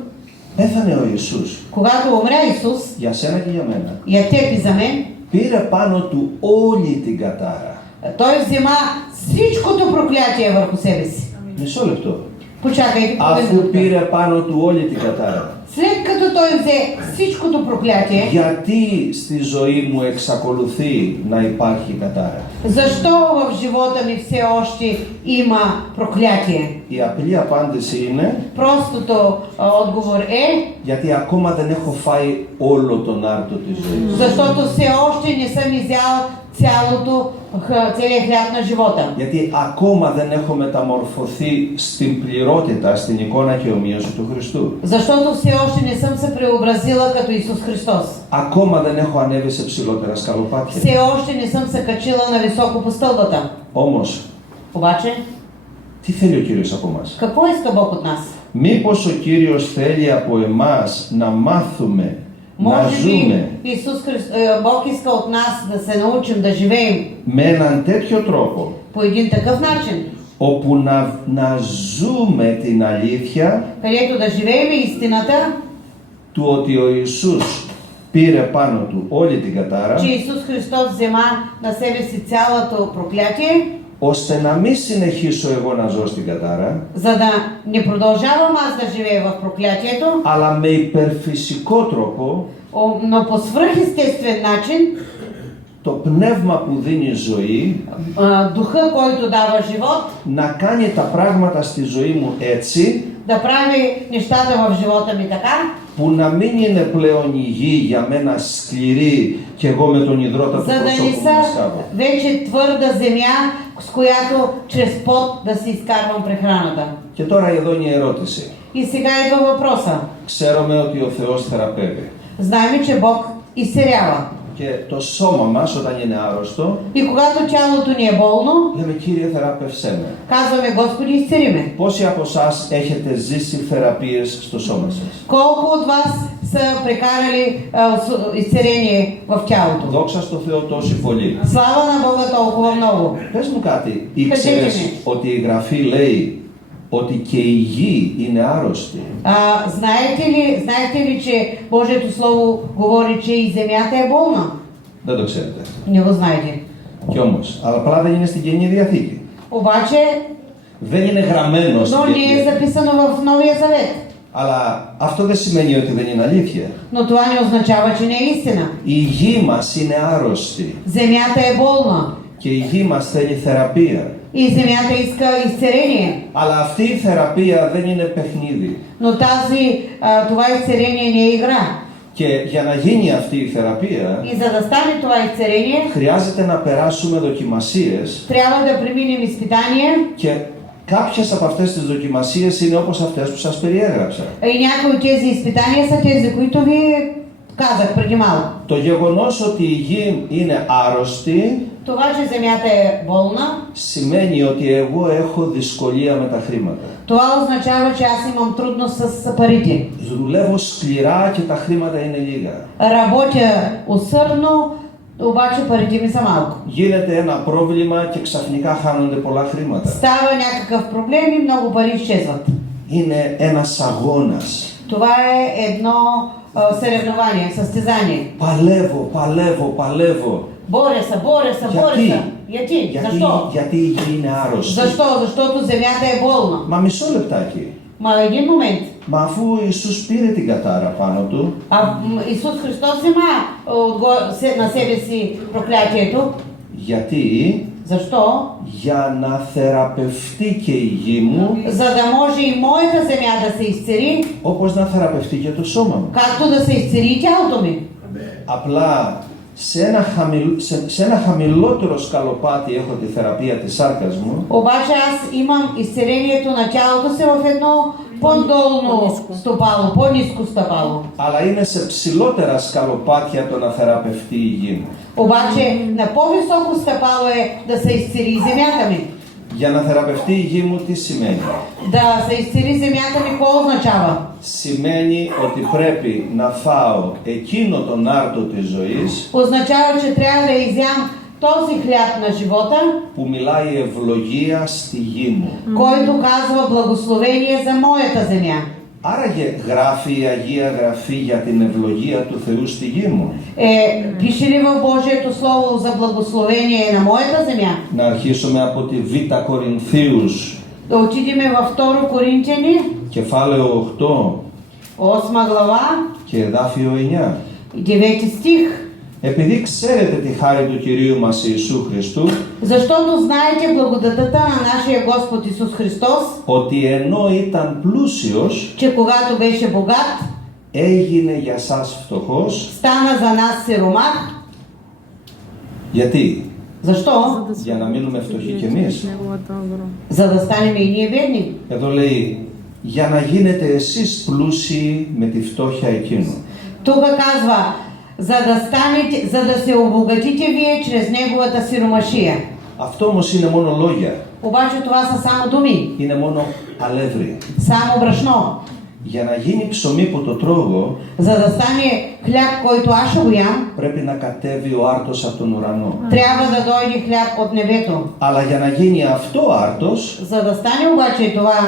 πέθανε ο Ιησούς, когато умря Исус, για σένα και για μένα, για теб и за мен, πήρε πάνω του όλη την κατάρα. той взема всичкото проклятие върху себе си. Μισό λεπτό. Почакайте, Αφού половин πήρε минутка. πάνω του όλη την κατάρα, След като той взе всичкото проклятие, γιατί στη ζωή μου εξακολουθεί να υπάρχει κατάρα? защо в живота ми все още има проклятие? Η απλή απάντηση είναι Простото отговор е, γιατί ακόμα δεν έχω φάει όλο τον άρτο της ζωής. защото все още не съм изял целият хляб на живота. Γιατί ακόμα δεν έχω μεταμορφωθεί στην πληρότητα, στην εικόνα και ομοίωση του Χριστού. Защото все още не съм се преобразила като Исус Христос. Ακόμα δεν έχω ανέβει σε ψηλότερα σκαλοπάτια. Все още не съм се качила на високо по стълбата. Όμως, Обаче, τι θέλει ο Κύριος από μας? какво иска Бог от нас? Μήπως ο Κύριος θέλει από εμάς να μάθουμε, να Може ζούμε би Бог иска от нас да се научим да живеем με έναν τέτοιο τρόπο, по един такъв начин, όπου να ζούμε την αλήθεια където да живеем истината, του ότι ο Ιησούς πήρε πάνω του όλη την κατάρα, че Исус Христос взема на себе си цялото проклятие, ώστε να μην συνεχίσω εγώ να ζω στην κατάρα, за да не продължавам аз да живея в проклятието, αλλά με υπερφυσικό τρόπο но по свръхестествен начин, το πνεύμα που δίνει ζωή духа, който дава живот, να κάνει τα πράγματα στη ζωή μου έτσι да прави нещата в живота ми така, που να μην είναι πλέον η γη για μένα σκληρή και εγώ με τον υδρότα του за да не προσώπου μου са να σκάβω. вече твърда земя, с която чрез пот да си изкарвам прехраната. Και τώρα εδώ είναι η ερώτηση. И сега идва въпроса. Ξέρουμε ότι ο Θεός θεραπεύει. Знаем, че Бог изцелява. Και το σώμα μας όταν είναι άρρωστο, И когато тялото ни е болно, λέμε Κύριε θεράπευσέ με. казваме Господи, изцели ме. Πόσοι από εσάς έχετε ζήσει θεραπείες στο σώμα σας? Колко от вас са прекарали изцеление в тялото? Δόξα στο Θεό τόση πολύ. Слава на Бога толкова много. Πες μου κάτι, Кажете ήξερες ми. ότι η Γραφή λέει ότι και η γη είναι άρρωστη? Знаете ли, че Божието Слово говори, че и земята е болна? Δεν το ξέρετε. Не го знаете. Κι όμως, αλλά απλά δεν είναι στην Καινή Διαθήκη. Обаче, Δεν είναι γραμμένο στην но не е Καινή. записано в Новия Завет. Αλλά αυτό δεν σημαίνει ότι δεν είναι αλήθεια. Но това не означава, че не е истина. Η γη μας είναι άρρωστη Земята е болна και η γη μας θέλει θεραπεία. и земята иска изцеление. Αλλά αυτή η θεραπεία δεν είναι παιχνίδι. Но това изцеление не е игра. Και για να γίνει αυτή η θεραπεία, И за да стане това изцеление, χρειάζεται να περάσουμε δοκιμασίες трябва да преминем изпитания και κάποιες από αυτές τις δοκιμασίες είναι όπως αυτές που σας περιέγραψα. и някои от тези изпитания са тези, които ви казах преди малко. Το γεγονός ότι η γη είναι άρρωστη Това, че земята е болна, σημαίνει ότι εγώ έχω δυσκολία με τα χρήματα. това означава, че аз имам трудност с парите. Δουλεύω σκληρά και τα χρήματα είναι λίγα. Работя усърдно, обаче парите ми са малко. Γίνεται ένα πρόβλημα και ξαφνικά χάνονται πολλά χρήματα. Става някакъв проблем и много пари изчезват. είναι ένας αγώνας. Това е едно съревнование, състезание. Παλεύω. Боря се. Γιατί? Защо? Γιατί η γη είναι άρρωστη. Защо? Защото земята е болна. Μα μισό λεπτάκι. Ма един момент. Μα αφού ο Ιησούς πήρε την κατάρα πάνω του, Исус Христос взема на себе си проклятието. γιατί? Защо? Για να θεραπευτεί και η γη μου, За да може и моята земя да се изцери, όπως να θεραπευτεί και το σώμα μου. както да се изцери и тялото ми. Απλά σε ένα χαμηλότερο σκαλοπάτι έχω τη θεραπεία της σάρκας μου, Обаче аз имам изцелението на тялото си в едно по-долно стъпало, по-ниско стъпало. αλλά είναι σε ψηλότερα σκαλοπάτια το να θεραπευτεί η γη μου. Обаче на по-високо стъпало е да се изцели земята ми. Για να θεραπευτεί η γη μου τι σημαίνει? Да се изцели земята ми, какво означава? Σημαίνει ότι πρέπει να φάω εκείνο τον άρτο της ζωής Означава, че трябва да изям този хляб на живота, που μιλάει ευλογία στη γη μου. който казва благословение за моята земя. Άραγε γράφει η Αγία Γραφή για την ευλογία του Θεού στη γη μου? Пише ли в Божието Слово за благословение на моята земя? Να αρχίσουμε από τη Β' Κορινθίους, Да отидеме във 2 Коринтияни, κεφάλαιο 8 8 глава, και εδάφιο 9. 9 стих. Επειδή ξέρετε τη χάρη του Κυρίου μας Ιησού Χριστού, Защото знаете благодатта на нашия Господ Исус Христос, ότι ενώ ήταν πλούσιος, че когато беше богат, έγινε για σας φτωχός. стана за нас сиромах. Γιατί? Защо? Για να μείνουμε φτωχοί κι εμείς. За да станем и ние бедни. Εδώ λέει, για να γίνετε εσείς πλούσιοι με τη φτώχεια εκείνου. Тук казва, за да се обогатите вие чрез неговата сиромашия. Αυτό όμως είναι μόνο λόγια. Обаче това са само думи, Είναι μόνο αλεύρι. само брашно. Για να γίνει ψωμί που το τρώγω, За да стане хляб, който аз ще го ям, πρέπει να κατέβει ο άρτος από τον ουρανό. трябва да дойде хляб от небето. Αλλά για να γίνει αυτό άρτος, За да стане обаче това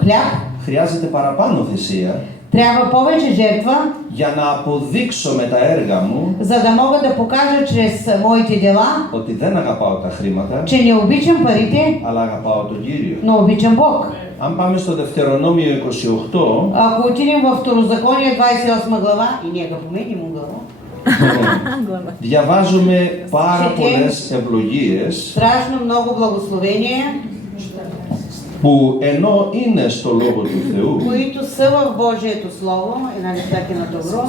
хляб, χρειάζεται παραπάνω θυσία, трябва повече жертва, για να αποδείξω με τα έργα μου за да мога да покажа чрез моите дела, ότι δεν αγαπάω τα χρήματα, че не обичам парите, αλλά αγαπάω τον Κύριο. но обичам Бог. Αν πάμε στο Δευτερονόμιο 28, Ако отидем във Второзаконие 28 глава, и нека поменим угъл, διαβάζουμε πάρα πολλές ευλογίες страшно много благословения, που ενώ είναι στο Λόγο του Θεού, които са в Божието Слово, една листаки на добро,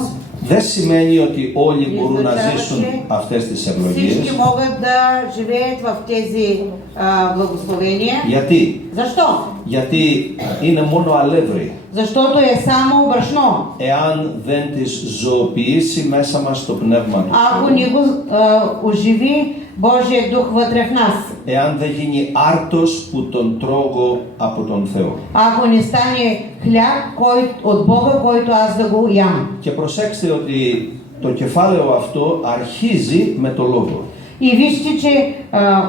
δεν σημαίνει ότι όλοι μπορούν να ζήσουν αυτές τις ευλογίες. всички могат да живеят в тези благословения. Γιατί? Защо? Γιατί είναι μόνο αλεύρι. Защото е само брашно. Εάν δεν τις ζωοποιήσει μέσα μας το πνεύμα του Ако Θεού, ни го оживи Божия дух вътре в нас. εάν δεν γίνει άρτος που τον τρώγω από τον Θεό. Ако не стане хляб от Бога, който аз да го ям. Και προσέξτε ότι το кефалео αυτό αρχίζει με το Λόγο. И вижте, че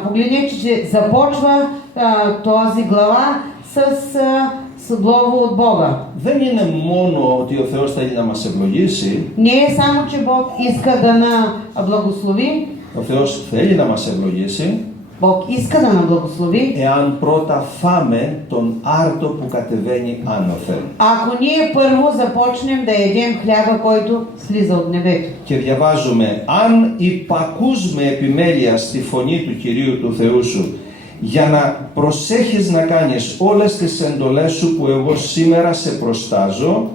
погледнете, че започва този глава с Слово от Бога. Δεν είναι μόνο ότι ο Θεός θέλει να μας ευλογήσει. Не е само, че Бог иска да на благослови. Ο Θεός θέλει να μας ευλογήσει. Бог иска да на благослови. Εάν πρώτα φάμε τον άρτο που κατεβαίνει άνωθεν. Ако ние първо започнем да ядем хляба, който слиза от небето. Και διαβάζουμε, αν υπακούς με επιμέλεια στη φωνή του Κυρίου του Θεού σου, για να προσέχεις να κάνεις όλες τις εντολές σου που εγώ σήμερα σε προστάζω,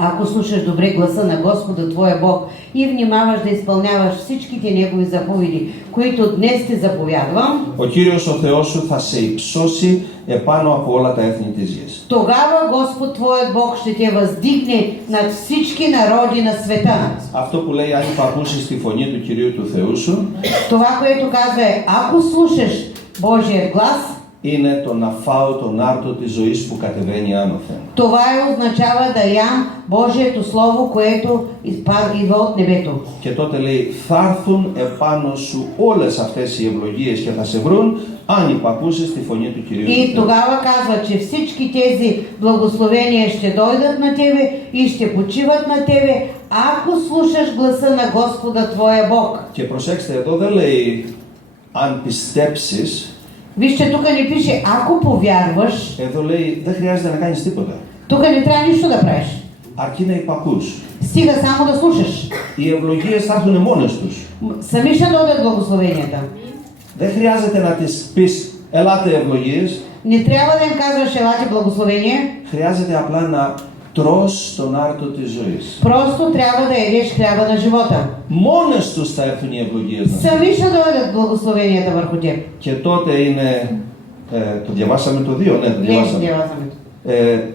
Ако слушаш добре гласа на Господа твоя Бог и внимаваш да изпълняваш всичките Негови заповеди, които днес ти заповядвам, ο Κύριος ο Θεός σου θα σε υψώσει επάνω από όλα τα έθνη της γης. тогава Господ твоят Бог ще те въздигне над всички народи на света. Αυτό που λέει, αν υπακούσεις τη φωνή του Κυρίου του Θεού σου, Това, което казва е, ако слушаш Божият глас, είναι το να φάω τον άρτο της ζωής που κατεβαίνει άνωθεν. Това означава да ям Божието Слово, което идва от небето. Και τότε λέει, θα έρθουν επάνω σου όλες αυτές οι ευλογίες και θα σε βρουν αν υπακούσεις τη φωνή του Κυρίου. И тогава казва, че всички тези благословения ще дойдат на тебе и ще почиват на тебе, ако слушаш гласа на Господа твоя Бог. Και προσέξτε, εδώ δεν λέει αν πιστέψεις, Вижте, тук не пише, ако повярваш, εδώ λέει δεν χρειάζεται να κάνεις τίποτα. тук не трябва нищо да правиш. Αρκεί να υπακούς. Стига само да слушаш. Οι ευλογίες θα έρθουν μόνες τους. Сами ще дойдат благословенията. Δεν χρειάζεται να τις πεις, ελάτε ευλογίες. Не трябва да им казваш, елате благословение. Χρειάζεται απλά να τρως τον άρτο της ζωής. Просто трябва да ядеш хляба на живота. Μόνες τους θα έρθουν οι ευλογίες μας. Сами ще дойдат благословенията върху теб. Και τότε είναι, το διαβάσαμε το 2, ναι, το διαβάσαμε. Διαβάσαμε.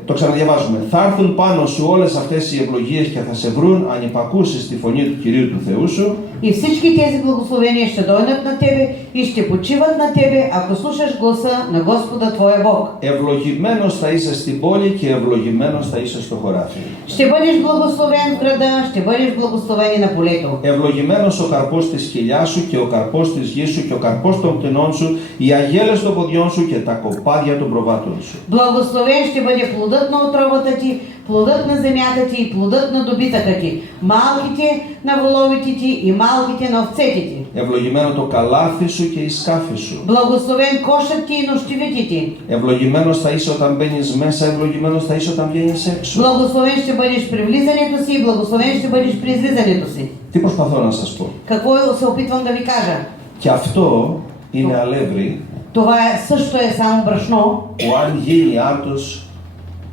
Το ξαναδιαβάζουμε. Θα έρθουν πάνω σου όλες αυτές οι ευλογίες και θα σε βρουν αν υπακούσεις τη φωνή του Κυρίου του Θεού σου. И всички тези благословения ще дойдат на тебе и ще почиват на тебе, ако слушаш гласа на Господа твоя Бог. Ευλογημένος θα είσαι στην πόλη και ευλογημένος θα είσαι στο χωράφι. Ще бъдеш благословен в града, ще бъдеш благословен и на полето. Ευλογημένος ο καρπός της κοιλιάς σου και ο καρπός της γης σου και ο καρπός των κτηνών σου, οι αγέλες των ποδιών σου και τα κοπάδια των προβάτων σου. Благословен ще бъде плодът на отробата ти, плодът на земята ти и плодът на добитъка ти, малките на воловите ти и малките на овцете ти. Ευλογημένο το καλάθι σου και η σκάφη σου. Благословен кошът ти и нощивите ти. Ευλογημένος θα είσαι όταν μπαίνεις μέσα, ευλογημένος θα είσαι όταν βγαίνεις έξω. Благословен ще бъдеш при влизането си и благословен ще бъдеш при излизането си. Τι προσπαθώ να σας πω. Какво се опитвам да ви кажа? Και αυτό είναι αλεύρι Това също е само брашно. που αν γίνει άρτος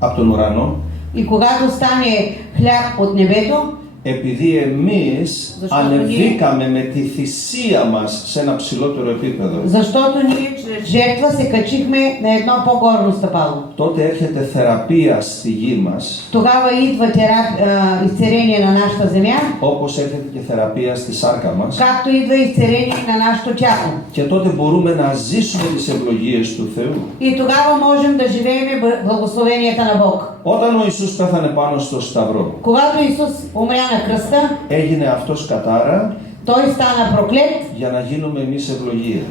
από τον ουρανό, И когато стане хляб от небето, επειδή εμείς Защо ανεβήκαμε με τη θυσία μας σε ένα ψηλότερο επίπεδο, защото ние чрез жертва се качихме на едно по-горно стъпало. τότε έρχεται θεραπεία στη γη μας, Тогава идва изцеление на нашата земя, όπως έρχεται και θεραπεία στη σάρκα μας, както идва изцеление на нашето тяло. και τότε μπορούμε να ζήσουμε τις ευλογίες του Θεού. И тогава можем да живеем благословенията на Бог. Όταν ο Ιησούς πέθανε πάνω στο σταυρό, Когато Исус умря на кръста, έγινε αυτός κατάρα Той стана проклет, για να γίνουμε εμείς ευλογία.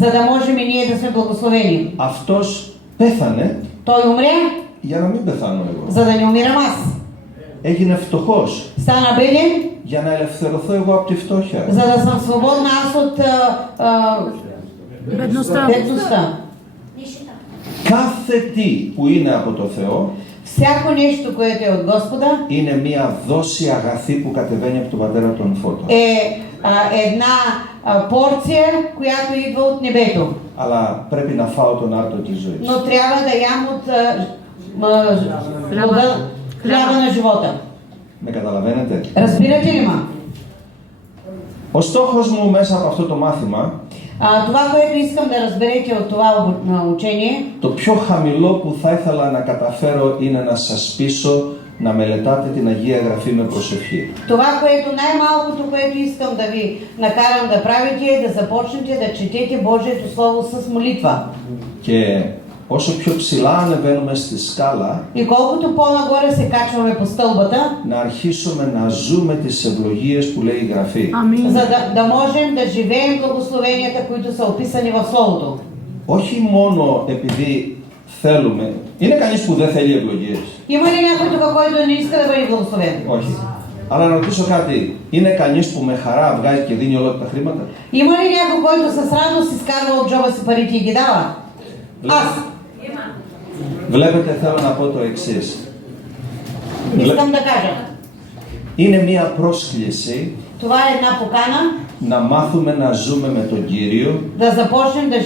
за да можем и ние да сме благословени. Αυτός πέθανε Той умря, για να μην πεθάνω εγώ. за да не умирам аз. Έγινε φτωχός Стана беден, για να ελευθερωθώ εγώ από τη φτώχεια. за да съм свободна аз от бедността. Κάθε τι που είναι από το Θεό Всяко нещо, което е от Господа, είναι μια δόση αγαθή που κατεβαίνει από τον Πατέρα των Φώτων. една порция, която идва от небето. Αλλά πρέπει να фάω τον άρτο της ζωής. Но трябва да ям от хляба на живота. Με καταλαβαίνετε? Разбирате ли ма? Ο στόχος μου μέσα από αυτό το μάθημα, Това, което искам да разберете от това учение, το πιο χαμηλό που θα ήθελα να καταφέρω είναι να σας πείσω να μελετάτε την Αγία Γραφή με προσευχή. това, което най-малкото, което искам да ви накарам да правите, е да започнете да четете Божието Слово с молитва. Και όσο πιο ψηλά ανεβαίνουμε στη σκάλα, И колкото по-нагоре се качваме по стълбата, να αρχίσουμε να ζούμε τις ευλογίες που λέει η Γραφή. за да можем да живеем благословенията, които са описани в Словото. Όχι μόνο επειδή θέλουμε. Είναι κανείς που δεν θέλει ευλογίες? Има ли някой тук, който не иска да бъде благословен? Όχι. Αλλά να ρωτήσω κάτι. Είναι κανείς που με χαρά βγάζει και δίνει όλα τα χρήματα? Има ли някой, който с радост изкарва от джоба си парите и ги дава? Аз. Βλέπετε, θέλω να πω το εξής. Искам да кажа. Είναι μία πρόσκληση Това е една покана να μάθουμε να ζούμε με τον Κύριο да започнем да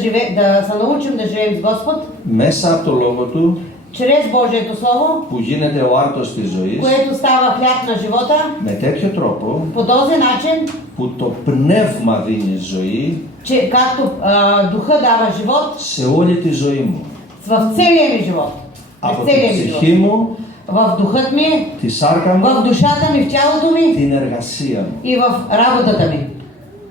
се научим да живеем с Господ μέσα από το Λόγο Του, чрез Божието Слово, που γίνεται ο άρτος της ζωής, което става хляб на живота, με τέτοιο τρόπο по този начин, που το πνεύμα δίνει ζωή че както духа дава живот σε όλη τη ζωή μου. в целия ми живот. Από В την целия ми ψυχή живот. μου, В духът ми, τη σάρκα μου, в душата ми, в тялото ми την εργασία μου. и в работата ми.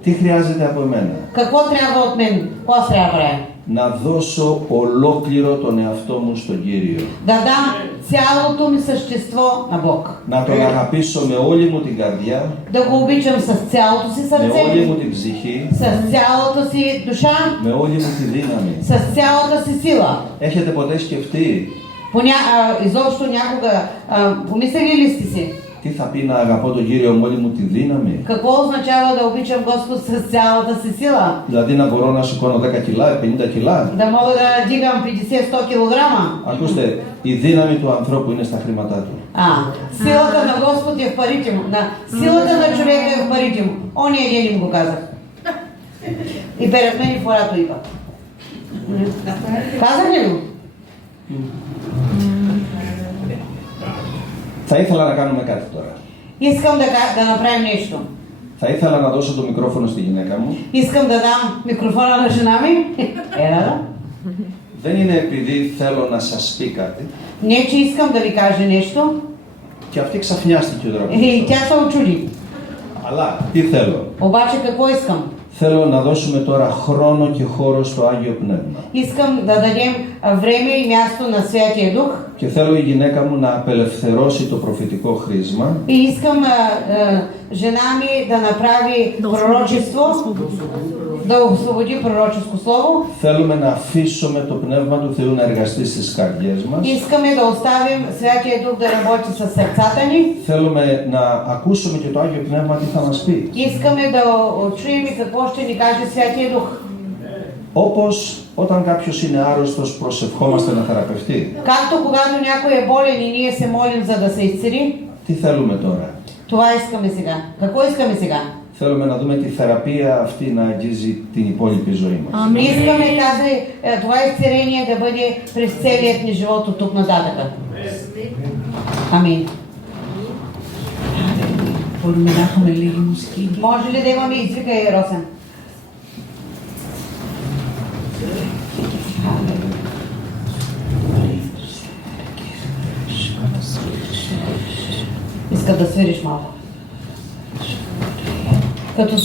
Τι χρειάζεται από εμένα? Какво трябва от мен? Какво аз трябва да правя? Να δώσω ολόκληρο τον εαυτό μου στον Κύριο. Да дам цялото ми същество на Бог. Να τον αγαπήσω με όλη μου την καρδιά, Да го обичам с цялото си με όλη μου сърце, την ψυχή, с цялата си душа, με όλη μου τη δύναμη. с цялата си сила. Έχετε ποτέ σκεφτεί Изобщо някога помислили ли сте си? τι θα πει να αγαπώ τον Κύριο με όλη μου τη δύναμη? Какво означава да обичам Господ с цялата си сила? Δηλαδή να μπορώ να σηκώνω 10 κιλά, 50 κιλά. Да мога да дигам 50-100 килограма? Ακούστε, η δύναμη του ανθρώπου είναι στα χρήματά του. Силата на Господ е в парите му. Силата на човека е в парите му. Ония ден им го казах. И перед мен и в орато идва. Казах ли го? Θα ήθελα να κάνουμε κάτι τώρα. Искам да направим нещо. Θα ήθελα να δώσω το μικρόφωνο στη γυναίκα μου. Искам да дам микрофона на жена ми. Ела. Δεν είναι επειδή θέλω να σας πει κάτι. Не, че искам да ви кажа нещо. Και αυτή ξαφνιάστηκε ο δρόμος. И тя се очуди. Αλλά τι θέλω? Обаче какво искам? Θέλω να δώσουμε τώρα χρόνο και χώρο στο Άγιο Πνεύμα. Искам да дадем време и място на Святия Дух. Και θέλω η γυναίκα μου να απελευθερώσει το προφητικό χρήσμα. И искам жена ми да направи пророчество, да освободи пророческо слово. Θέλουμε να αφήσουμε το Πνεύμα του Θεού να εργαστεί στις καρδιές μας. Искаме да оставим Святия Дух да работи със сърцата ни. Θέλουμε να ακούσουμε και το Άγιο Πνεύμα τι θα μας πει. Искаме да чуем и какво ще ни каже Святия Дух. Όπως όταν κάποιος είναι άρρωστος προσευχόμαστε να θεραπευτεί. Както когато някой е болен и ние се молим за да се изцели, Τι θέλουμε τώρα? това искаме сега. Какво искаме сега? Θέλουμε να δούμε τη θεραπεία αυτή να αγγίζει την υπόλοιπη ζωή μας. Искаме това изцеление да бъде през целият ни живот от тук нататък. Амин. Подминахме ли музики? Може ли да имаме извикай, Росен? Иска да свириш малко. Като